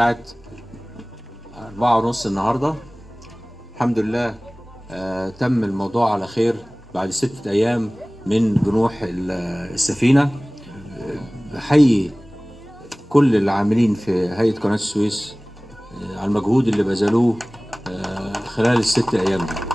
ساعة 4:30 النهاردة. الحمد لله تم الموضوع على خير بعد 6 أيام من جنوح السفينة. بحيي كل العاملين في هيئة قناة السويس على المجهود اللي بذلوه خلال ال6 أيام دي.